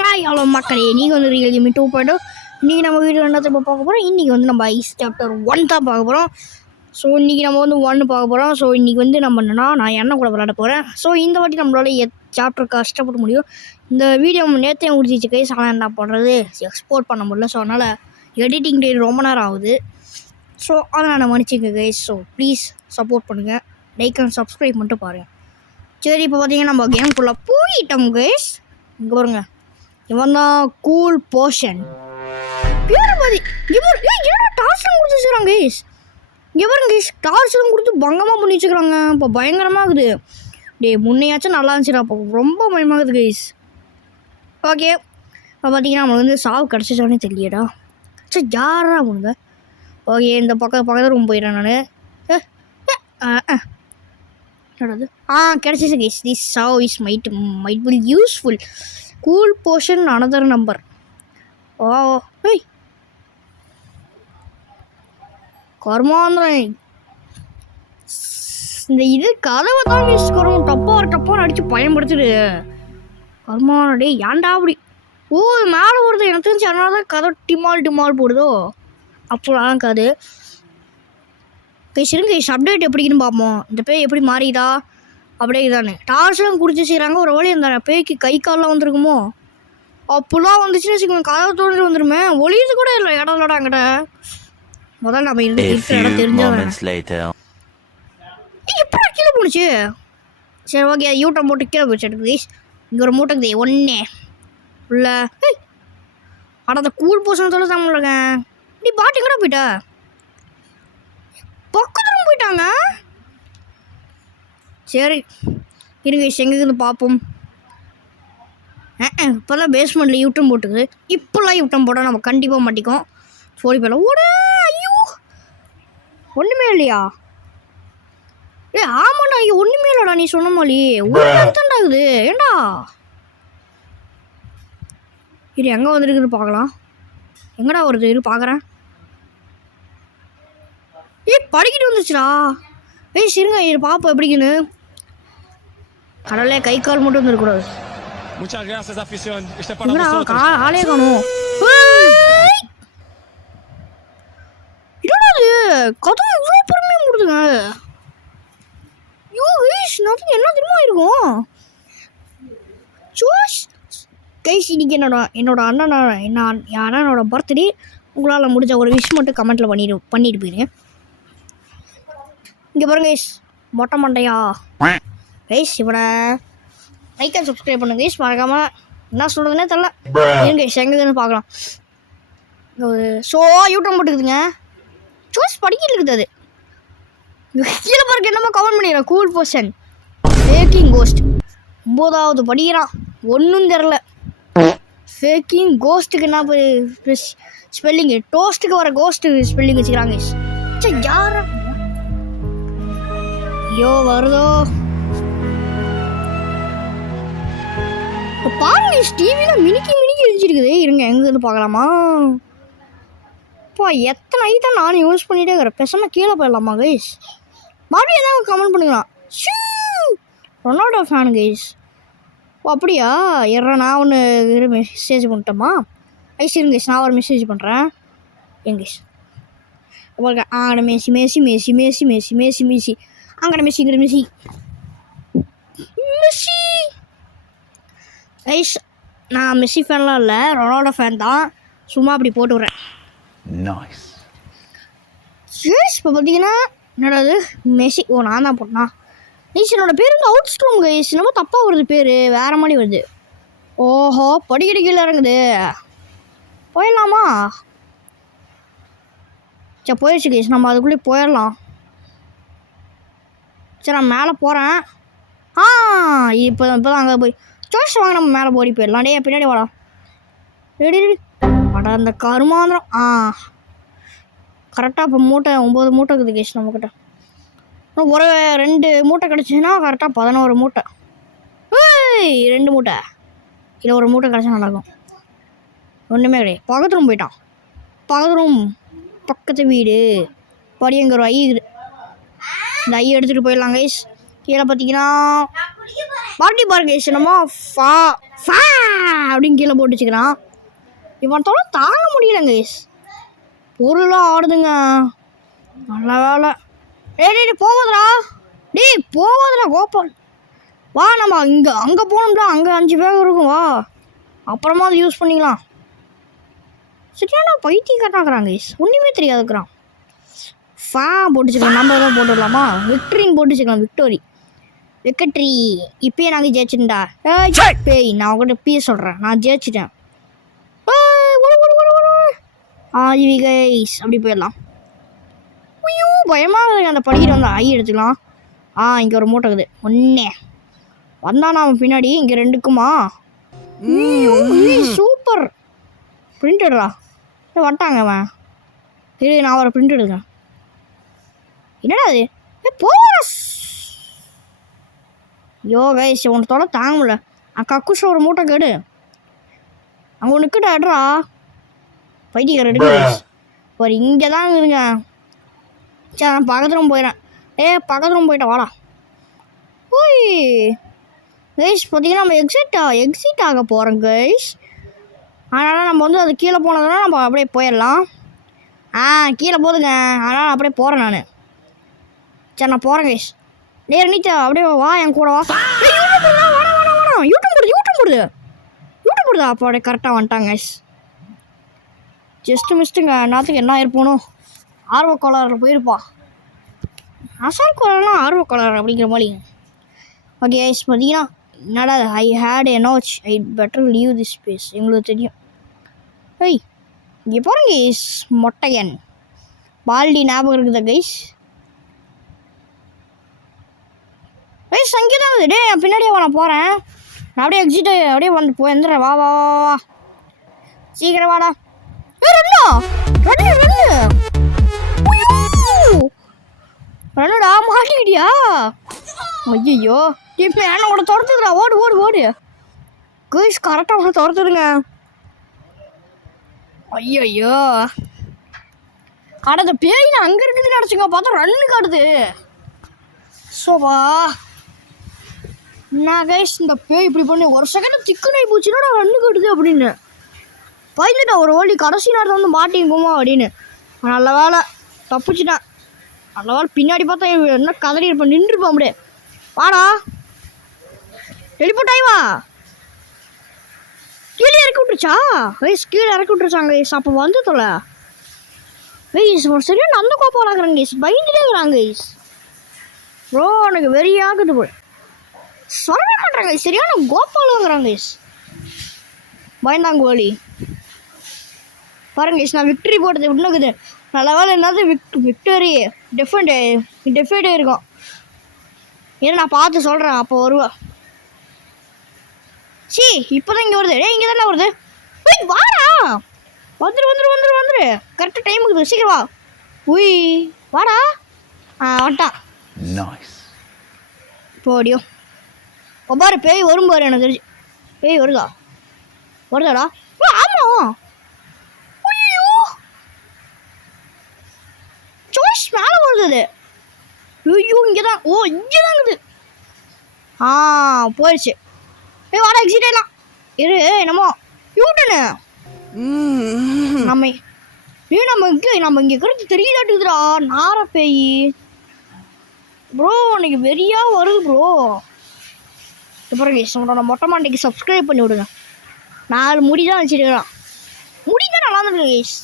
Hi hello மக்களே, நீங்கள் வந்து ரியல் கேமிங் 2.0. இன்றைக்கி நம்ம வீடியோ என்னத்தை இப்போ பார்க்க போகிறோம். இன்றைக்கி வந்து நம்ம ஐஸ் சாப்டர் 1 தான் பார்க்க போகிறோம். ஸோ இன்றைக்கி நம்ம வந்து 1 பார்க்க போகிறோம். ஸோ இன்றைக்கி வந்து நம்ம என்னன்னா நான் என்ன கூட விளையாட போகிறேன். ஸோ இந்த வாட்டி நம்மளால சாப்டர் கஷ்டப்பட முடியும். இந்த வீடியோ நேரத்தையும் முடிச்சிச்சு கைஸ். ஆனால் என்ன பண்ணுறது, எக்ஸ்போர்ட் பண்ண முடியல. ஸோ அதனால் எடிட்டிங் டே ரொம்ப நேரம் ஆகுது. ஸோ அதனால் நான் மன்னிச்சிங்க கைஸ். ஸோ ப்ளீஸ் சப்போர்ட் பண்ணுங்கள், லைக் அண்ட் சப்ஸ்கிரைப் மட்டும் பாருங்கள். சரி, இப்போ பார்த்தீங்கன்னா நம்ம கேம்குள்ளே போயிட்டோம் கைஸ். இங்கே பாருங்க, இவன் தான் கூல் போர்ஷன். பேரை பாதி ஏன்னா டார்ச்லாம் கொடுத்து வச்சுக்கிறாங்க கைஸ். இங்கே பாருங்க கைஸ், டார்ச்லாம் கொடுத்து பங்கமாக பண்ணி வச்சுக்கிறாங்க. இப்போ பயங்கரமாக இருக்குது. முன்னையாச்சும் நல்லா இருந்துச்சுடா, இப்போ ரொம்ப பயமாகுது கைஸ். ஓகே, இப்போ பார்த்தீங்கன்னா நம்மளுக்கு வந்து சாவு கிடச்சிச்சானே தெரியலடா. சரி யாரா பண்ணுங்க. ஓகே, இந்த பக்கத்து ரூம் போயிடுறேன் நான். கிடச்சிச்சு guys. This chow is might will useful. Cool portion another number. Oh ஏய் கர்மாந்திரன், இந்த இது கதவை தான் மிஸ்கரும் டப்பா அடித்து பயன்படுத்துது. கர்மானடே ஏன்டா அப்படி? ஓ மேலே வருது, எனக்கு தெரிஞ்சு அதனால தான் கதை டிமால் போடுதோ. அப்போலாம் கது பேசிருங்க. அப்டேட் எப்படின்னு பார்ப்போம். இந்த பேய் எப்படி மாறிதா அப்படியே தானே. டார்ச்லாம் குடிச்சு செய்கிறாங்க. ஒரு வழி அந்த பேய்க்கு கை காலெலாம் வந்துருக்குமோ. அப்போலாம் வந்துச்சுன்னு வச்சுக்கோங்க, கதவை தோன்றி வந்துருமே. ஒளியுது கூட இல்லை இடம் இல்லடா அங்கிட்ட. முதல்ல நம்ம இருக்கிற இடம் தெரிஞ்சவன் எப்படா கீழே போணுச்சு. சரி ஓகே, யூட்டம் போட்டு கீழே போச்சு எடுக்குது. இங்கே ஒரு மூட்டைக்குது ஒன்னே உள்ள. ஆனால் அந்த கூல் போர்ஷன் சொல்ல சாமிங்க. நீ பாட்டு கூட போயிட்ட பக்கத்துல போயிட்டாங்க. சரி இருங்க, எங்கேருந்து பார்ப்போம். இப்போல்லாம் பேஸ்மெண்ட்டில் யூட்டம் போட்டுக்குது. இப்போல்லாம் யூட்டம் போட்டால் நம்ம கண்டிப்பாக மாட்டிக்கும். சோடி போயிடலாம். ஓட ஐயோ ஒன்றுமே இல்லையா? ஆமாண்டா, ஐயோ ஒன்றுமே இல்லைடா. நீ சொன்ன மாதிரி ஒன்றுதாண்டாகுது. ஏண்டா இது எங்கே வந்துருக்குது பார்க்கலாம். எங்கடா வருது இரு பார்க்குறேன். படிக்கிட்டு வந்துச்சுடா. சரிங்க, இது பார்ப்போம் எப்படிக்குன்னு. கடவுளே, கை கால் மட்டும் வந்துருக்கூடாது. ஆளே காணும். கதை இவ்வளோ பொறுமையாக கொடுத்துங்க. என்ன திரும்ப இருக்கும் சோஸ் கைஸ். இன்னைக்கு என்னோட அண்ணனோட பர்த்டே. உங்களால் முடிஞ்ச ஒரு விஷ் மட்டும் கமெண்ட்டில் பண்ணிட்டு போயிருங்க. இங்கே பாருங்க கைஸ், மொட்டை மண்டையா கைஸ். இவனை லைக் அண்ட் சப்ஸ்கிரைப் பண்ணுங்க கைஸ், மறக்காமல். என்ன சொல்கிறதுனே தெரில. இருங்க கைஸ், எங்கேன்னு பார்க்கலாம். ஸோ யூட்டம் போட்டுக்குதுங்க. சோஸ் படிக்கிட்டு இருக்குது. அது கீழே பாருங்க, என்னமோ கமெண்ட் பண்ணிடுறேன். கூல் போர்ஷன் ஃபேக்கிங் கோஸ்ட் 9வது படிக்கிறான். ஒன்றும் தெரில. ஃபேக்கிங் கோஸ்ட்டுக்கு என்ன ஸ்பெல்லிங்கு? டோஸ்ட்டுக்கு வர கோஸ்ட்டு ஸ்பெல்லிங் வச்சுக்கிறாங்க. சரி யாரா ஐயோ வருதோ பாருங்க. டிவியில் மினிக்கி எழுந்திருக்குது. இருங்க எங்கேருந்து பார்க்கலாமா? இப்போ எத்தனை ஐட்டம் நானும் யூஸ் பண்ணிகிட்டே இருக்கிறேன். பேசாமல் கீழே போயிடலாமா கைஸ்? மறுபடியும் எதாவது கமெண்ட் பண்ணுங்களாம். Ronaldo fan guys. ஓ அப்படியா? நான் ஒன்று மெசேஜ் பண்ணிட்டோமா ஐஸ்? இருங்க கைஸ், நான் ஒரு மெசேஜ் பண்ணுறேன். கைஸ் அங்கே மெஸ்ஸி அங்கே மெஸ்ஸி ஐஸ். நான் மெஸ்ஸி ஃபேன்லாம் இல்லை, ரொனால்டோ ஃபேன் தான். சும்மா அப்படி போட்டு விட்றேன். இப்போ பார்த்தீங்கன்னா என்னடாது மெஸ்ஸி. ஓ நான் தான் போட்டேனா? கைஸ் என்னோடய பேர் வந்து அவுட் ஸ்ட்ரோம் கைஸ். என்னமோ தப்பாக வருது, பேர் வேறு மாதிரி வருது. ஓஹோ படிக்கடி கீழே இறங்குது. போயிடலாமா? சரி போயிடுச்சு கைஸ், நம்ம அதுக்குள்ளே போயிடலாம். சரி நான் மேலே போகிறேன். இப்போ தான் அங்கே போய் சோஸ் வாங்க, நம்ம மேலே ஓடி போயிடலாம். டே பின்னாடி வாடா. ரெடி வாடா. அந்த கருமாந்திரம் கரெக்டாக இப்போ மூட்டை 9 மூட்டை இருக்குது கைஸ் நம்மக்கிட்ட. ஒரு 2 மூட்டை கிடச்சின்னா கரெக்டாக 11 மூட்டை. 2 மூட்டை இல்லை, ஒரு மூட்டை கிடச்சா நல்லாயிருக்கும். ஒன்றுமே கிடையாது. பக்கத்து ரூம் போயிட்டான். பக்கத்து வீடு படி. எங்கே ஒரு ஐ இருக்குது. இந்த ஐ எடுத்துகிட்டு போயிடலாம் கைஸ். கீழே பார்த்தீங்கன்னா பாட்டி பாருங்க என்னமோ ஃபா ஃபா அப்படின்னு கீழே போட்டு வச்சுக்கிறான். இவனத்தோட தாங்க முடியலங்க கைஸ். பொருளாக ஆடுதுங்க. நல்ல வேலை. டேய் போகாதடா. டேய் போகாதடா கோபால். வா நம்ம அங்கே போகணும்டா. அங்கே 5 பேக் இருக்கும். வா அப்புறமா அதை யூஸ் பண்ணிக்கலாம். சரியான பைத்தியக்காரனாக்குறாங்க கைஸ். ஒன்றுமே தெரியாதுக்கிறான். ஃபா போட்டுச்சுக்கலாம். நம்ம எதாவது போட்டுடலாமா? விக்ட்ரின்னு போட்டுச்சுக்கலாம். விக்டரி. இப்பயே நாங்கள் ஜெயிச்சிட்டா. பேய் நான் உங்கள்கிட்ட இப்பயே சொல்கிறேன். நான் ஜெயிச்சிட்டேன். ஆஜிவி கைஸ். அப்படி போயிடலாம். ஐயோ பயமாக அந்த படிக்கிட்டு வந்தா ஐ எடுத்துக்கலாம். இங்கே ஒரு மூட்டை இருக்குது. ஒன்னே வந்தானா அவன் பின்னாடி. இங்கே 2க்குமா? சூப்பர் பிரிண்டடா. வந்துட்டாங்க அவன். சரி நான் அவரை பிரிண்ட் எடுக்கிறேன். என்னடா அது? போஸ். யோ கைஸ் உனத்தோட தாங்க முடியல. கக்குஷ ஒரு மூட்டை கேடு. அங்கே ஒன்று கிட்டாடுறா. பைத்தியக்கார எடுக்க ஒரு இங்கே தான் இருக்குதுங்க. சரி நான் பக்கத்து ரூம் போயிடறேன். பக்கத்து ரூம் போயிட்டேன். வாடா. ஓய் கைஸ் பார்த்தீங்கன்னா நம்ம எக்ஸிட் ஆக போகிறோம் கைஸ். அதனால் நம்ம வந்து அது கீழே போனதுனா நம்ம அப்படியே போயிடலாம். கீழே போதுங்க. அதனால் அப்படியே போகிறேன் நான். சரி நான் போகிறேன் கைஸ். நீச்சா அப்படியே வா என் கூட வா. யூடியூப் போடுதா? அப்போ அப்படியே கரெக்டாக வந்துட்டாங்க கைஸ். ஜஸ்ட்டு மிஸ்ட்டுங்க. நாத்துக்கு என்ன ஆயிருப்போனும். ஆர்வக்கோளாறில் போயிருப்பா. அசால் கோளாறுலாம் ஆர்வக்கோளாறு அப்படிங்கிற மாதிரி. ஓகே கைஸ் பார்த்தீங்கன்னா என்னடா I hate a notch I better leave this space. எங்களுக்கு தெரியும். இங்கே பாருங்க கைஸ். மொட்டையன் பால்டி ஞாபகம் இருக்குதா கைஸ்? அங்கே தான் இருக்குது. பின்னாடியே நான் போகிறேன். நான் அப்படியே எக்ஸிட் அப்படியே வந்து வந்துடுறேன். வா வா வா வா சீக்கிரம் வாடா. ரன்னுடா மாட்டிக்கிட்டியா? ஐயோ இப்போ என்ன உன துரத்துதுடா. ஓடு கைஸ் கரெக்டாக உன துரத்துதுங்க. ஐயோ அட பேய் அங்கே இருக்குதுன்னு நினச்சிங்க. பார்த்தா ரன்னு காட்டுது. சோபா நான் கைஸ் இந்த பேய் இப்படி பண்ணி ஒரு செகண்ட் திக்குனாய் போச்சுன்னா ரன்னு காட்டுது அப்படின்னு பயந்துட்டேன். ஒரு வழி கடைசி நேரத்தில் வந்து மாட்டிங்குமா அப்படின்னு. நல்ல வேலை தப்பிச்சிட்டேன். நல்ல வேலை. பின்னாடி பார்த்தா என்ன கதறி இருப்பேன். நின்றுருப்பேன் அப்படியே. வாடா டெலிபோர்ட் ஆயிவா. கீழே இறக்கி விட்டுருச்சா கைஸ்? கீழே இறக்கி விட்டுருச்சாங்க கைஸ். அப்போ வந்து தொலை கைஸ் ஒரு சரியான அந்த கோப்பம் ஆகிறாங்க கைஸ். பயந்துட்டே இருக்கிறாங்க கைஸ். ப்ரோ எனக்கு வெறியாகுது போய் சொல்ல மாட்டாங்க. சரியான கோபால் வாங்குறாங்க கைஸ். பயந்தாங்க கோலி பாருங்க கைஸ். நான் விக்டரி போட்டது இன்னுக்குது. நல்ல வேலை என்னது விக்டரி டெஃபைட் இருக்கும். ஏன்னா நான் பார்த்து சொல்கிறேன். அப்போ வருவா. இப்போ தான் இங்கே வருது. இங்கே தானே வருது. வாடா வந்துரு கரெக்டாக டைமுக்கு சீக்கிரம் வா. வாடா. வட்டான் போடியோ. பாரு பேய் வரும் பாரு. எனக்கு தெரிஞ்சு பேய் வருதாடா. ஆமாம் சாய்ஸ் மேலே வருது. ஐயோ இங்கே தான். இங்கே தான் இருக்குது. போயிடுச்சு. வாடா எக்ஸிட் ஆகலாம். என்னமோ யூட்டனு நம்ம இங்கே இருக்கிறது தெரியுதாட்டுக்குதுடா. நார பேய் ப்ரோ உனக்கு வெறியாக வருது ப்ரோ. அப்புறம் கேஸ் உங்களோட மொட்டை மாண்டைக்கு சப்ஸ்கிரைப் பண்ணி விடுங்க. 4 முடி தான் வச்சுருக்கிறான். முடி தான் நல்லா இருந்துருக்கு கேஸ்.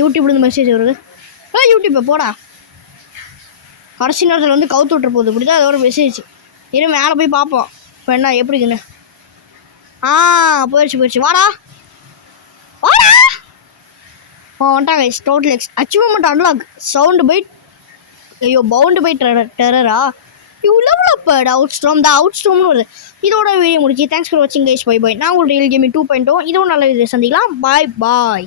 யூடியூப்லேருந்து மெசேஜ் வருது. யூடியூப்பை போடா. கடைசி நேரத்தில் வந்து கவுத்து விட்டுற போகுது. இப்படி தான் ஏதோ ஒரு மெசேஜ். இனிமே மேலே போய் பார்ப்போம் இப்போ என்ன எப்படிக்குன்னு. போயிடுச்சு. வாடா வந்துட்டாங்க guys. Total achievement unlock sound by pound by டெரரா யூ டெவலப்ட் அவுட்ஸ்டார்ம்னு வருது. இதோட வீடியோ முடிச்சு தேங்க்ஸ் ஃபார் வாட்சிங் கைஸ். பை நான் உங்களோட ரியல் கேமிங் 2.0 இதோட நல்ல வீடியோ சந்திக்கலாம். பாய்